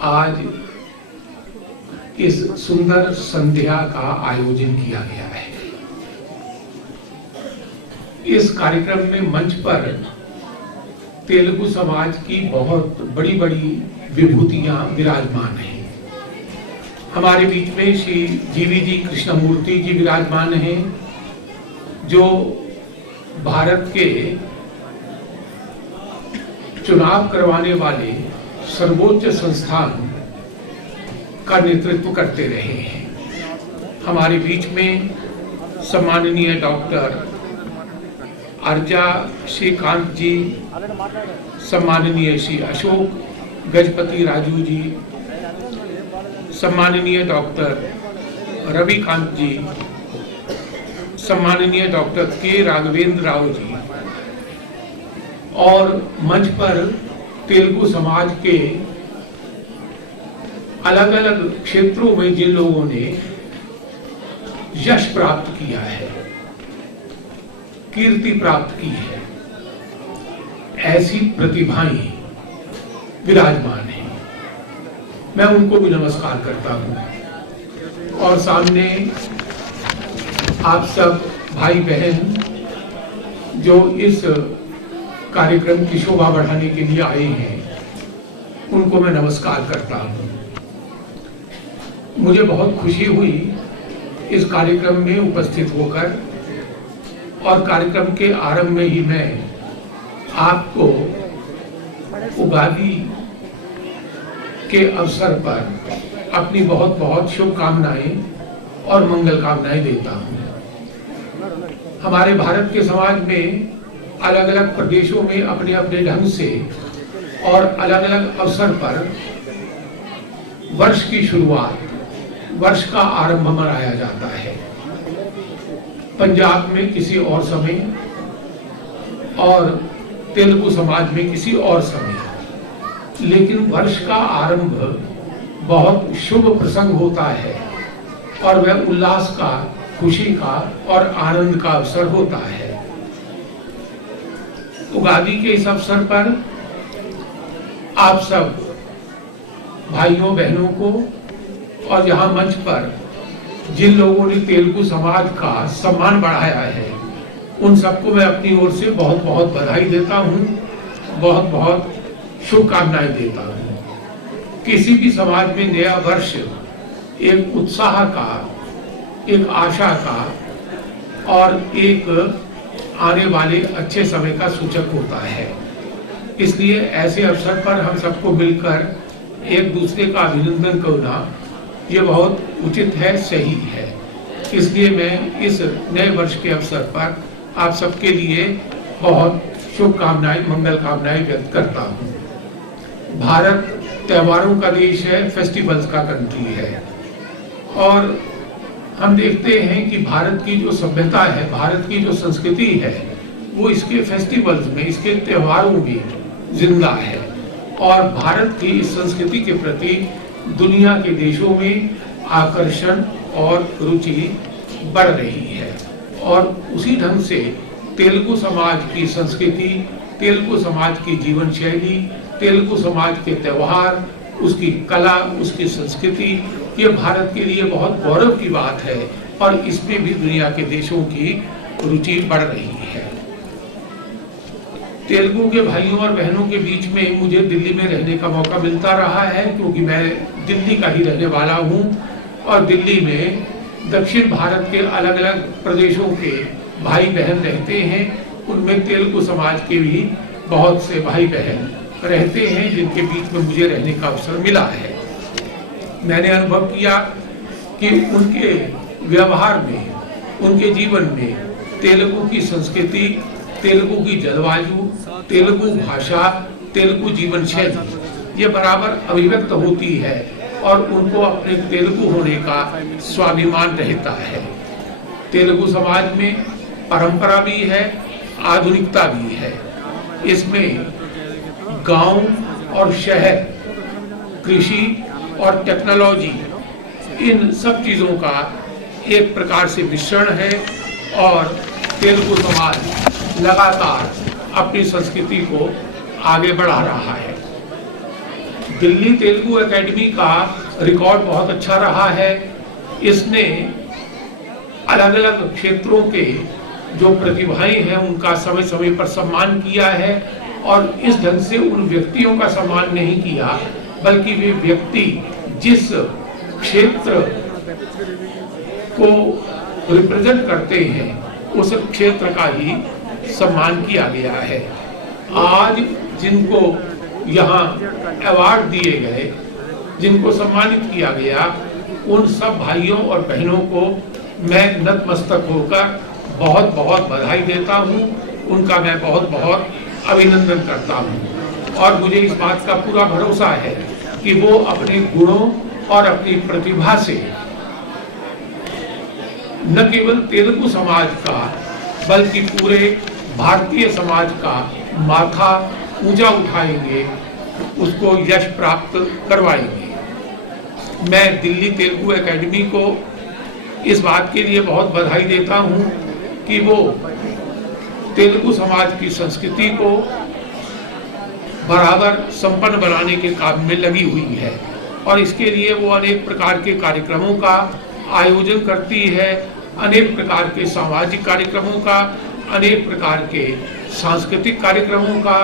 आज इस सुंदर संध्या का आयोजन किया गया है। इस कार्यक्रम में मंच पर तेलुगु समाज की बहुत बड़ी बड़ी विभूतियां विराजमान हैं। हमारे बीच में श्री जीवीजी कृष्णमूर्ति जी विराजमान हैं, जो भारत के चुनाव करवाने वाले सर्वोच्च संस्थान का नेतृत्व करते रहे हैं। हमारे बीच में सम्माननीय डॉक्टर अर्जा श्रीकांत जी, सम्माननीय श्री अशोक गजपति राजू जी, सम्माननीय डॉक्टर रविकांत जी, सम्माननीय डॉक्टर के राघवेंद्र राव जी, और मंच पर तेलुगु समाज के अलग अलग क्षेत्रों में जिन लोगों ने यश प्राप्त किया है, कीर्ति प्राप्त की है, ऐसी प्रतिभाएं विराजमान हैं। मैं उनको भी नमस्कार करता हूं और सामने आप सब भाई बहन जो इस कार्यक्रम की शोभा बढ़ाने के लिए आए हैं, उनको मैं नमस्कार करता हूं। मुझे बहुत खुशी हुई इस कार्यक्रम में उपस्थित होकर, और कार्यक्रम के आरंभ में ही मैं आपको उगादी के अवसर पर अपनी बहुत बहुत शुभकामनाएं और मंगल कामनाएं देता हूं। हमारे भारत के समाज में अलग अलग प्रदेशों में अपने अपने ढंग से और अलग अलग अवसर पर वर्ष की शुरुआत, वर्ष का आरंभ मनाया जाता है। पंजाब में किसी और समय और तेलुगु समाज में किसी और समय, लेकिन वर्ष का आरंभ बहुत शुभ प्रसंग होता है और वह उल्लास का, खुशी का और आनंद का अवसर होता है। उगादी के इस अवसर पर आप सब भाइयों बहनों को, और यहाँ मंच पर जिन लोगों ने तेलुगु समाज का सम्मान बढ़ाया है, उन सबको मैं अपनी ओर से बहुत बहुत बधाई देता हूँ, बहुत बहुत शुभकामनाएं देता हूँ। किसी भी समाज में नया वर्ष एक उत्साह का, एक आशा का और एक आने वाले अच्छे समय का सूचक होता है। इसलिए ऐसे अवसर पर हम सबको मिलकर एक दूसरे का अभिनंदन करना ये बहुत उचित है, सही है। इसलिए मैं इस नए वर्ष के अवसर पर आप सबके लिए बहुत शुभकामनाएं, मंगल कामनाएं व्यक्त करता हूँ। भारत त्योहारों का देश है, फेस्टिवल्स का कंट्री है, और हम देखते हैं कि भारत की जो सभ्यता है, भारत की जो संस्कृति है, वो इसके फेस्टिवल्स में, इसके त्योहारों में जिंदा है। और भारत की इस संस्कृति के प्रति दुनिया के देशों में आकर्षण और रुचि बढ़ रही है। और उसी ढंग से तेलुगु समाज की संस्कृति, तेलुगु समाज की जीवन शैली, तेलुगु समाज के त्योहार, उसकी कला, उसकी संस्कृति, ये भारत के लिए बहुत गौरव की बात है, और इसमें भी दुनिया के देशों की रुचि बढ़ रही है। तेलुगु के भाइयों और बहनों के बीच में मुझे दिल्ली में रहने का मौका मिलता रहा है, क्योंकि मैं दिल्ली का ही रहने वाला हूँ, और दिल्ली में दक्षिण भारत के अलग अलग प्रदेशों के भाई बहन रहते हैं। उनमें तेलुगु समाज के भी बहुत से भाई बहन रहते हैं, जिनके बीच में मुझे रहने का अवसर मिला है। मैंने अनुभव किया कि उनके व्यवहार में, उनके जीवन में तेलुगु की संस्कृति, तेलुगु की जलवायु, तेलुगु भाषा, तेलुगु जीवन शैली ये बराबर अभिव्यक्त होती है, और उनको अपने तेलुगु होने का स्वाभिमान रहता है। तेलुगु समाज में परंपरा भी है, आधुनिकता भी है। इसमें गांव और शहर, कृषि और टेक्नोलॉजी, इन सब चीज़ों का एक प्रकार से मिश्रण है, और तेलुगु समाज लगातार अपनी संस्कृति को आगे बढ़ा रहा है। दिल्ली तेलुगु एकेडमी का रिकॉर्ड बहुत अच्छा रहा है। इसने अलग अलग क्षेत्रों के जो प्रतिभाएं हैं उनका समय समय पर सम्मान किया है, और इस ढंग से उन व्यक्तियों का सम्मान नहीं किया, बल्कि वे व्यक्ति जिस क्षेत्र को रिप्रेजेंट करते हैं उस क्षेत्र का ही सम्मान किया गया है। आज जिनको यहाँ अवार्ड दिए गए, जिनको सम्मानित किया गया, उन सब भाइयों और बहनों को मैं नतमस्तक होकर बहुत बहुत बधाई देता हूँ, उनका मैं बहुत बहुत अभिनंदन करता हूँ। और मुझे इस बात का पूरा भरोसा है कि वो अपने गुणों और अपनी प्रतिभा से न केवल तेलुगु समाज का बल्कि पूरे भारतीय समाज का माथा ऊंचा उठाएंगे, उसको यश प्राप्त करवाएंगे। मैं दिल्ली तेलुगु एकेडमी को इस बात के लिए बहुत बधाई देता हूं कि वो तेलुगु समाज की संस्कृति को बराबर संपन्न बनाने के काम में लगी हुई है, और इसके लिए वो अनेक प्रकार के कार्यक्रमों का आयोजन करती है, अनेक प्रकार के सामाजिक कार्यक्रमों का, अनेक प्रकार के सांस्कृतिक कार्यक्रमों का,